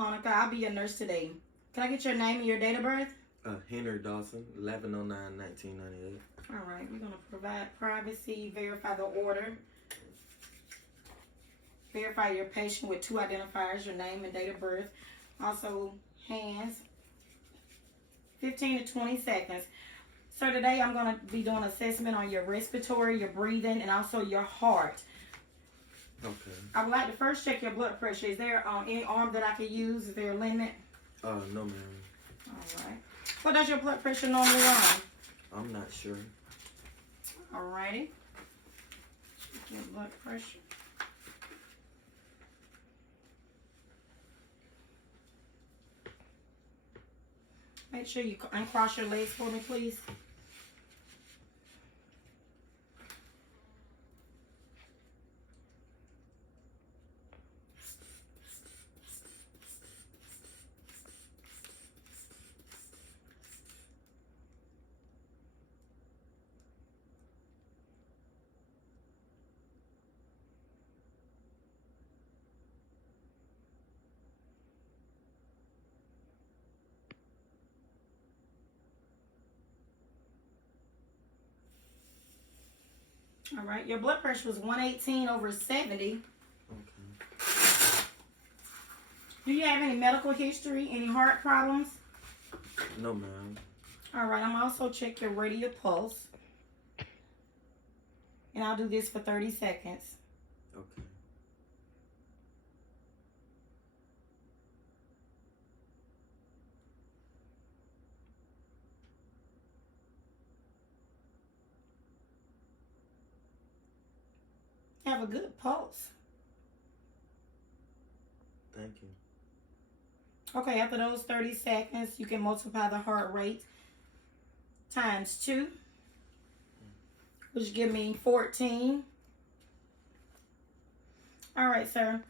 Monica. I'll be your nurse today. Can I get your name and your date of birth? Henry Dawson, 11/09/1998. All right. We're going to provide privacy, verify the order. Verify your patient with 2 identifiers, your name and date of birth. Also, hands. 15 to 20 seconds. So today I'm going to be doing assessment on your respiratory, your breathing, and also your heart. Okay. I would like to first check your blood pressure. Is there any arm that I could use? Is there a limit? No, ma'am. All right. What does your blood pressure normally run? I'm not sure. All righty. Check your blood pressure. Make sure you uncross your legs for me, please. All right, your blood pressure was 118/70. Okay. Do you have any medical history, any heart problems? No, ma'am. All right, I'm also check your radial pulse. And I'll do this for 30 seconds. Okay. Have a good pulse. Thank you. Okay, after those 30 seconds, you can multiply the heart rate times 2, which give me 14. All right, sir.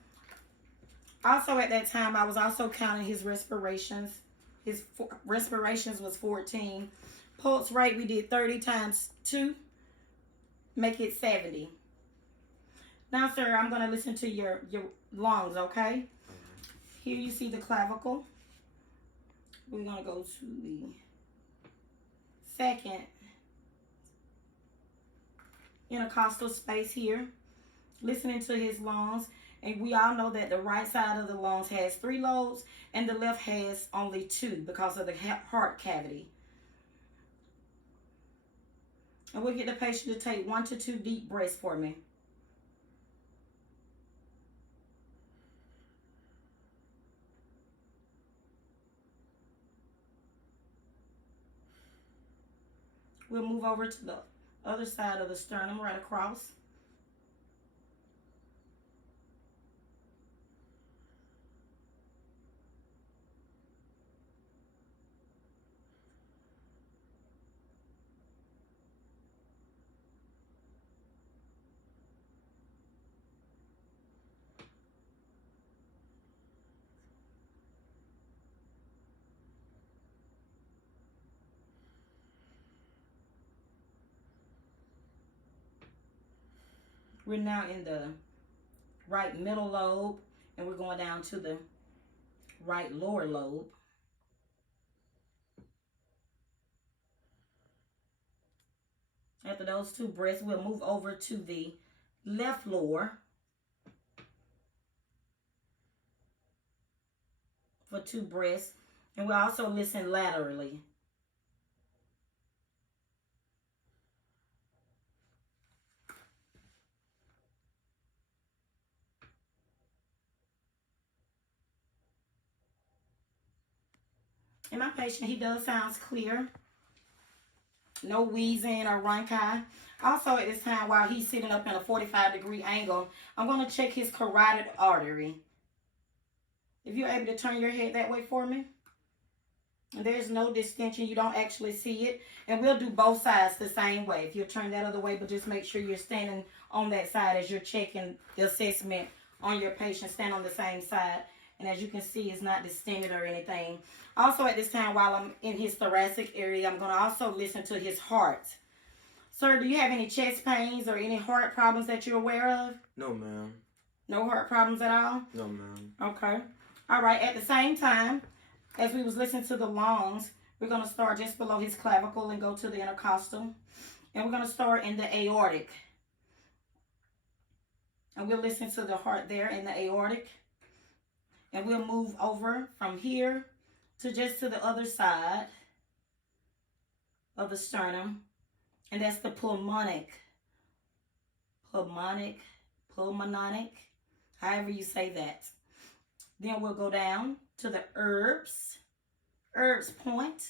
Also at that time, I was also counting his respirations. His respirations was 14. Pulse rate, we did 30 times 2, make it 70. Now, sir, I'm going to listen to your lungs, okay? Here you see the clavicle. We're going to go to the second intercostal space here. Listening to his lungs. And we all know that the right side of the lungs has 3 lobes and the left has only 2 because of the heart cavity. And we'll get the patient to take 1 to 2 deep breaths for me. We'll move over to the other side of the sternum, right across. We're now in the right middle lobe, and we're going down to the right lower lobe. After those 2 breaths, we'll move over to the left lower for 2 breaths, and we'll also listen laterally. And my patient, he does sounds clear. No wheezing or rhonchi. Also at this time, while he's sitting up in a 45-degree angle, I'm going to check his carotid artery. If you're able to turn your head that way for me. There's no distension. You don't actually see it. And we'll do both sides the same way. If you turn that other way, but just make sure you're standing on that side as you're checking the assessment on your patient. Stand on the same side. And as you can see, it's not distended or anything. Also at this time, while I'm in his thoracic area, I'm going to also listen to his heart. Sir, do you have any chest pains or any heart problems that you're aware of? No, ma'am. No heart problems at all? No, ma'am. Okay. All right, at the same time, as we was listening to the lungs, we're going to start just below his clavicle and go to the intercostal. And we're going to start in the aortic. And we'll listen to the heart there in the aortic. And we'll move over from here to just to the other side of the sternum. And that's the pulmonic, however you say that. Then we'll go down to the herbs point.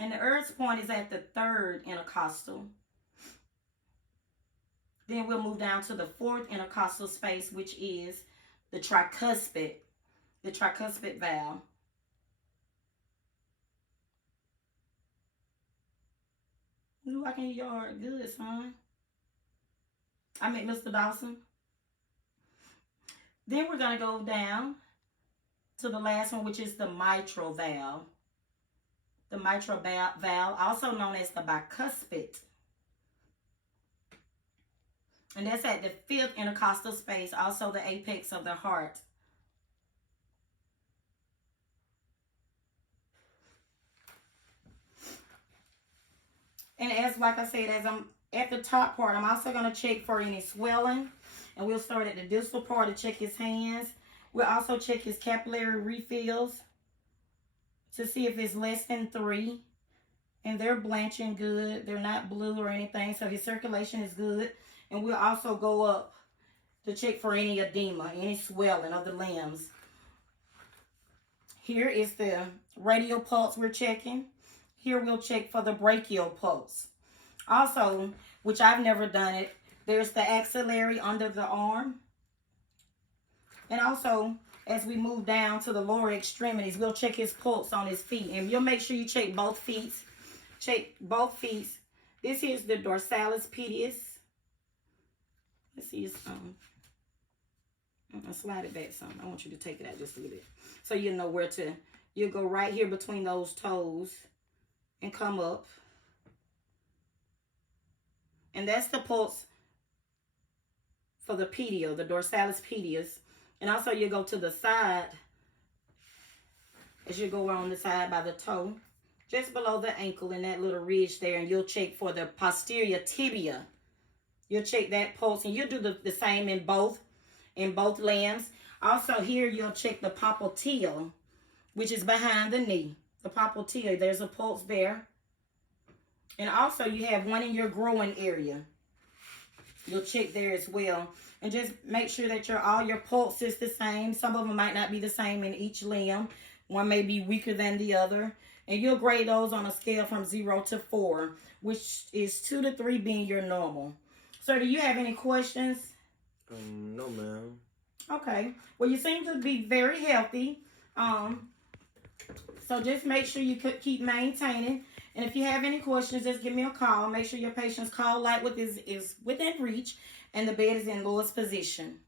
And the herbs point is at the third intercostal. Then we'll move down to the fourth intercostal space, which is the tricuspid valve. Ooh, I can hear your heart good, son. I mean, Mr. Dawson. Then we're going to go down to the last one, which is the mitral valve. The mitral valve, also known as the bicuspid. And that's at the fifth intercostal space, also the apex of the heart. And like I said, as I'm at the top part, I'm also going to check for any swelling. And we'll start at the distal part to check his hands. We'll also check his capillary refills to see if it's less than 3. And they're blanching good. They're not blue or anything, so his circulation is good. And we'll also go up to check for any edema, any swelling of the limbs. Here is the radial pulse we're checking. Here we'll check for the brachial pulse. Also, which I've never done it, there's the axillary under the arm. And also, as we move down to the lower extremities, we'll check his pulse on his feet. And you'll make sure you check both feet. Check both feet. This here's the dorsalis pedis. Let's see his slide it back some. I want you to take it out just a little bit. So you'll know where to. You'll go right here between those toes and come up. And that's the pulse for the pedal, the dorsalis pedis. And also you go to the side, as you go around the side by the toe, just below the ankle in that little ridge there, and you'll check for the posterior tibia. You'll check that pulse, and you'll do the same in both limbs. Also here you'll check the popliteal, which is behind the knee. The popliteal, there's a pulse there. And also you have one in your groin area. You'll check there as well. And just make sure that all your pulse is the same. Some of them might not be the same in each limb. One may be weaker than the other. And you'll grade those on a scale from 0 to 4, which is 2 to 3 being your normal. Sir, do you have any questions? No, ma'am. Okay. Well, you seem to be very healthy. So just make sure you keep maintaining. And if you have any questions, just give me a call. Make sure your patient's call light is within reach and the bed is in lowest position.